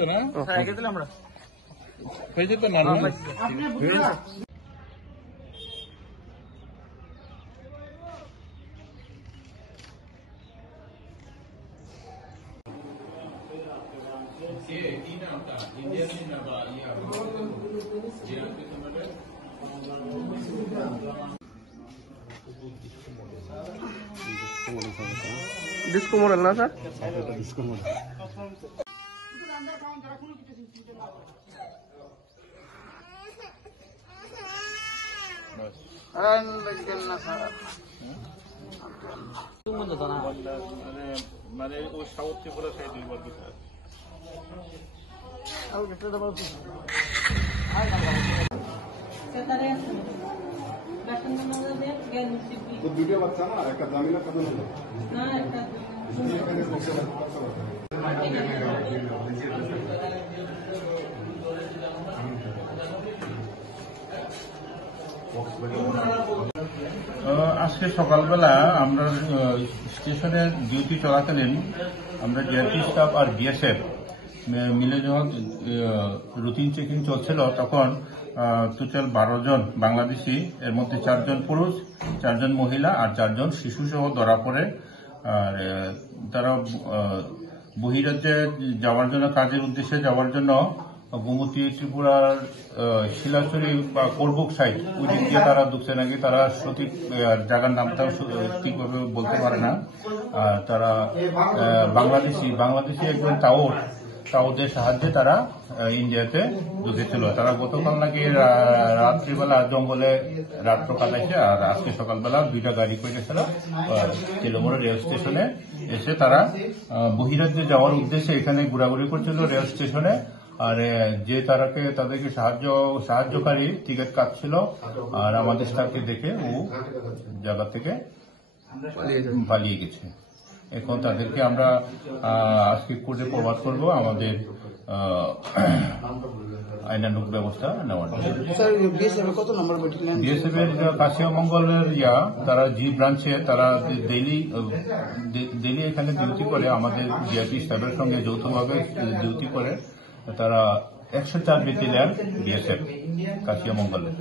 তো না হয়ে যেত না ডিসকো মডেল না স্যার? Disco model. মানে ওই সাউথ ত্রিপুরা সাইড দুইবার স্যার দুটো বাচ্চা না একটা দামি না কত নেবে আজকে সকালবেলা আমরা স্টেশনে ডিউটি চলাকালীন আমরা ডিআরটি স্টাফ আর বিএসএফ মিলে যখন রুটিন চেকিং চলছিল তখন টোটাল 12 জন বাংলাদেশি, এর মধ্যে 4 জন পুরুষ, 4 জন মহিলা আর 4 জন শিশু সহ ধরা পড়ে। আর তারা বহিরাজ্যে যাওয়ার জন্য, কাজের উদ্দেশ্যে যাওয়ার জন্য গোমতী ত্রিপুরার শিলাচুরি বা করবুক সাইড ওই দিক দিয়ে তারা ঢুকছে নাকি। তারা সঠিক জায়গার নামটাও ঠিকভাবে বলতে পারে না। তারা বাংলাদেশি একজন তাওদের সাহায্যে তারা ইন্ডিয়াতে ঢুকেছিল। তারা গতকাল নাকি রাত্রিবেলা জঙ্গলে রাত্র কাটাইছে, আর আজকে সকালবেলা 2টা গাড়ি করে গেছিল তেলমোড় রেল স্টেশনে এসে তারা বহিরাজ্যে যাওয়ার উদ্দেশ্যে এখানে ঘোরাঘুরি করছিল রেল স্টেশনে। আর যে তাদেরকে সাহায্যকারী টিকিট কাটছিল, আর আমাদের স্টাফকে দেখে ও জায়গা থেকে পালিয়ে গেছে। এখন তাদেরকে আমরা আজকে কোর্টে প্রবাদ করবো আমাদের আইনানুগ ব্যবস্থা নেওয়ার জন্য। বিএসএফ এর কাশিয়ামঙ্গলের তারা জি ব্রাঞ্চে তারা ডেইলি এখানে ডিউটি করে, আমাদের ডিআরটি স্টাফের সঙ্গে যৌথভাবে ডিউটি করে। তারা 104 ব্যাটালিয়ন বিএসএফ কাশিয়ামঙ্গলের।